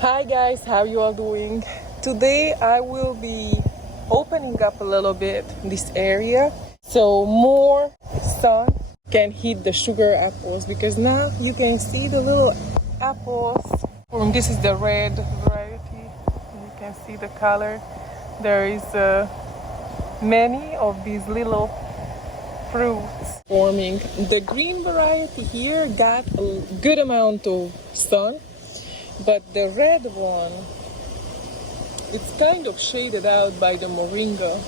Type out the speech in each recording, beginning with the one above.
Hi guys, how you all doing? Today I will be opening up a little bit this area so more sun can hit the sugar apples, because now you can see the little apples. This is the red variety. You can see the color. There is many of these little fruits forming. The green variety here got a good amount of sun, but the red one, it's kind of shaded out by the Moringa.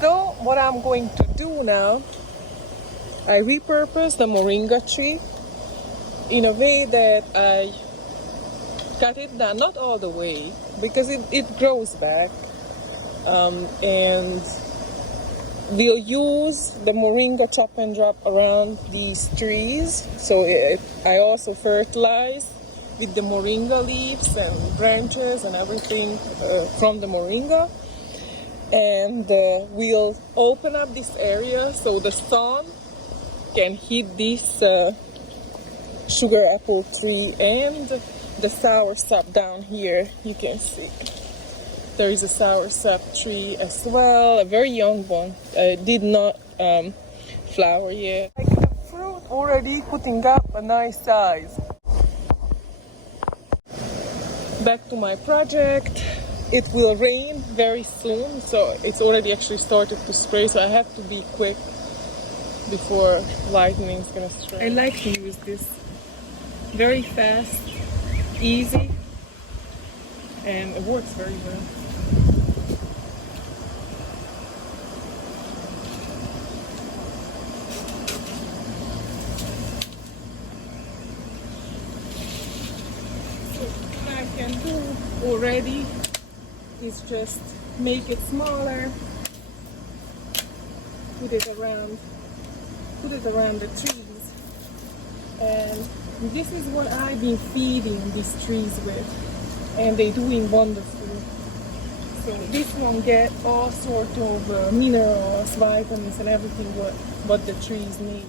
So what I'm going to do now, I repurpose the Moringa tree in a way that I cut it down, not all the way, because it grows back, and we'll use the Moringa chop and drop around these trees. So I also fertilize with the Moringa leaves and branches and everything from the Moringa. And we'll open up this area so the sun can hit this sugar apple tree and the soursop down here. You can see there is a soursop tree as well, a very young one. Did not flower yet. Like the fruit already putting up a nice size. Back to my project. It will rain very soon, so it's already actually started to spray, so I have to be quick before lightning is gonna strike. I like to use this. Very fast, easy, and it works very well. So what I can do already is just make it smaller, put it around the trees, and this is what I've been feeding these trees with, and they're doing wonderfully. So this one get all sort of minerals, vitamins, and everything what the trees need.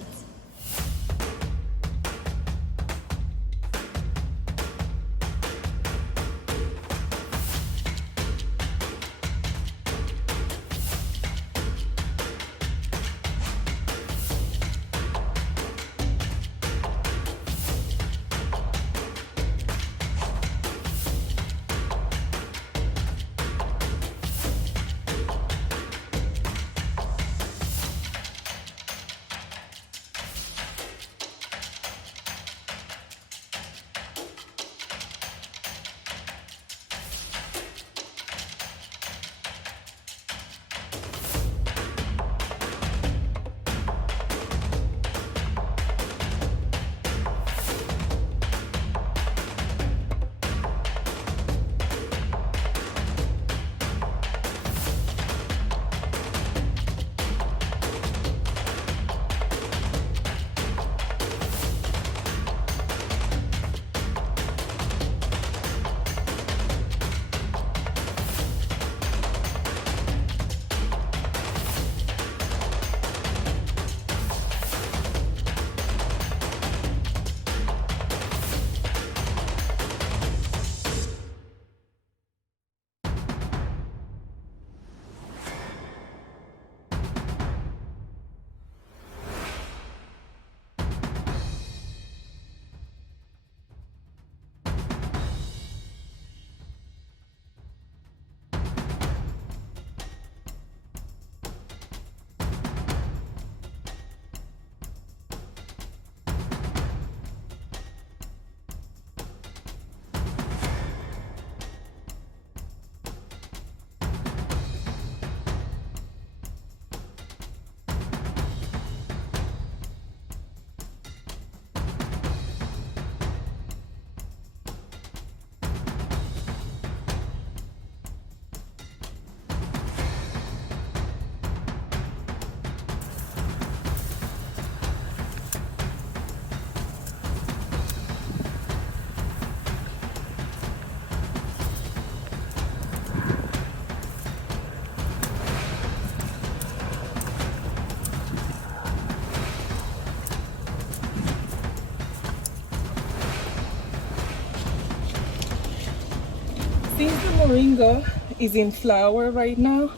Since the moringa is in flower right now,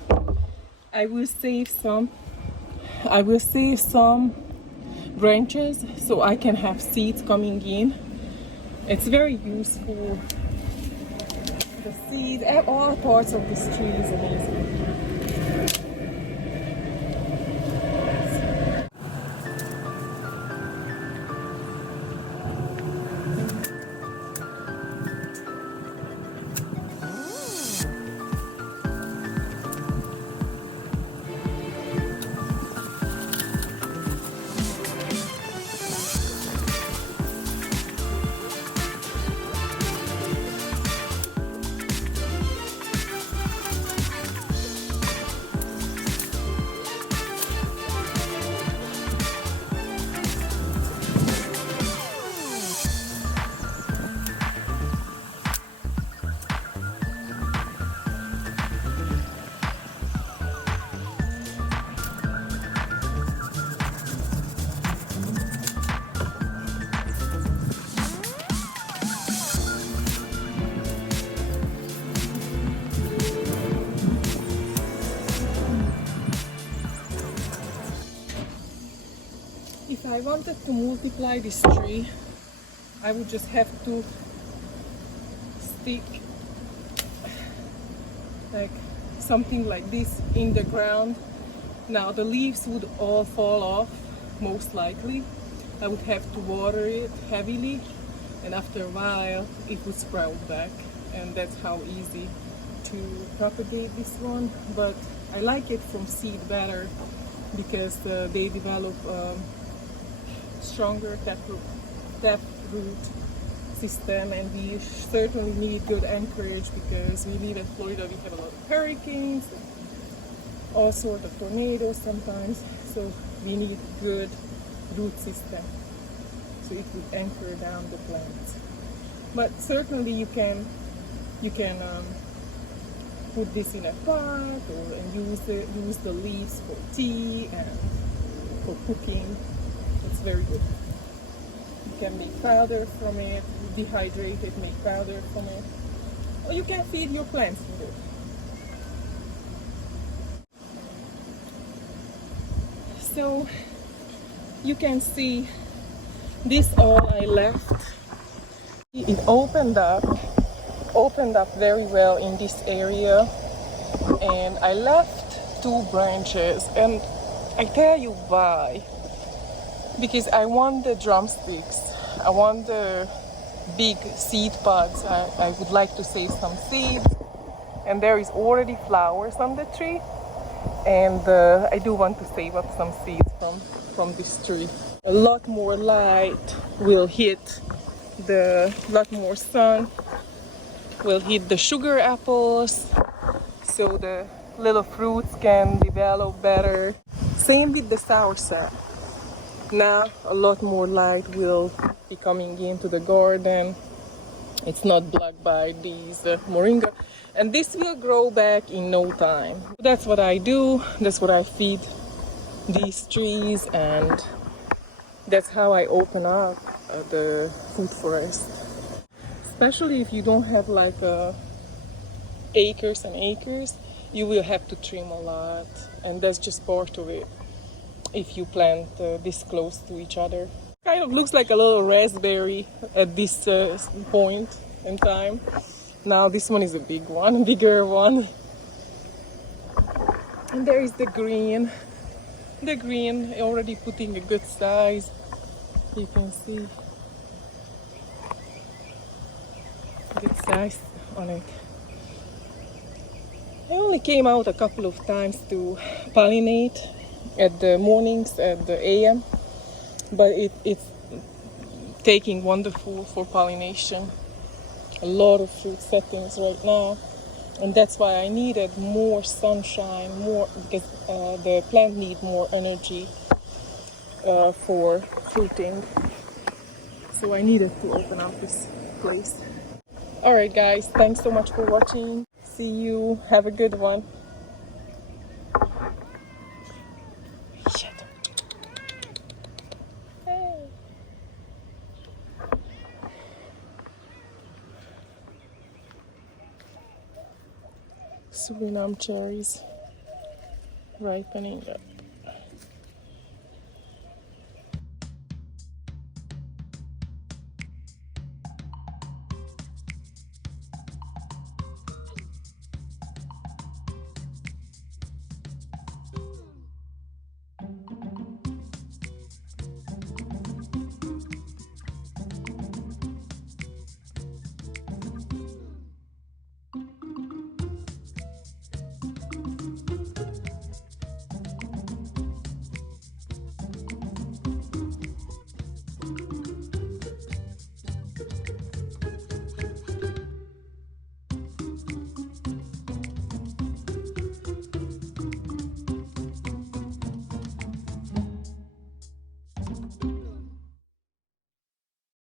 I will save some. I will save some branches so I can have seeds coming in. It's very useful. The seed at all parts of this tree is amazing. If I wanted to multiply this tree, I would just have to stick like something like this in the ground. Now the leaves would all fall off, most likely. I would have to water it heavily, and after a while it would sprout back, and that's how easy to propagate this one. But I like it from seed better because they develop stronger taproot system, and we certainly need good anchorage because we live in Florida. We have a lot of hurricanes, all sorts of tornadoes sometimes, so we need good root system so it would anchor down the plants. But certainly you can put this in a pot and use the leaves for tea and for cooking. It's very good. You can make powder from it, dehydrate it, make powder from it, or you can feed your plants with it. So you can see this all I left. It opened up very well in this area, and I left 2 branches, and I tell you why. Because I want the drumsticks, I want the big seed pods. I would like to save some seeds, and there is already flowers on the tree, and I do want to save up some seeds from this tree. A lot more light will hit lot more sun will hit the sugar apples, so the little fruits can develop better. Same with the soursop. Now a lot more light will be coming into the garden. It's not blocked by these moringa, and this will grow back in no time. That's what I do, that's what I feed these trees, and that's how I open up the food forest. Especially if you don't have like acres and acres, you will have to trim a lot, and that's just part of it if you plant this close to each other. Kind of looks like a little raspberry at this point in time. Now this one is a big one, bigger one. And there is the green already putting a good size. You can see good size on it. I only came out a couple of times to pollinate at the mornings at the AM, but it's taking wonderful for pollination. A lot of fruit settings right now, and that's why I needed more sunshine, because the plant needs more energy for fruiting. So I needed to open up this place. Alright guys, thanks so much for watching. See you, have a good one. Suriname cherries ripening.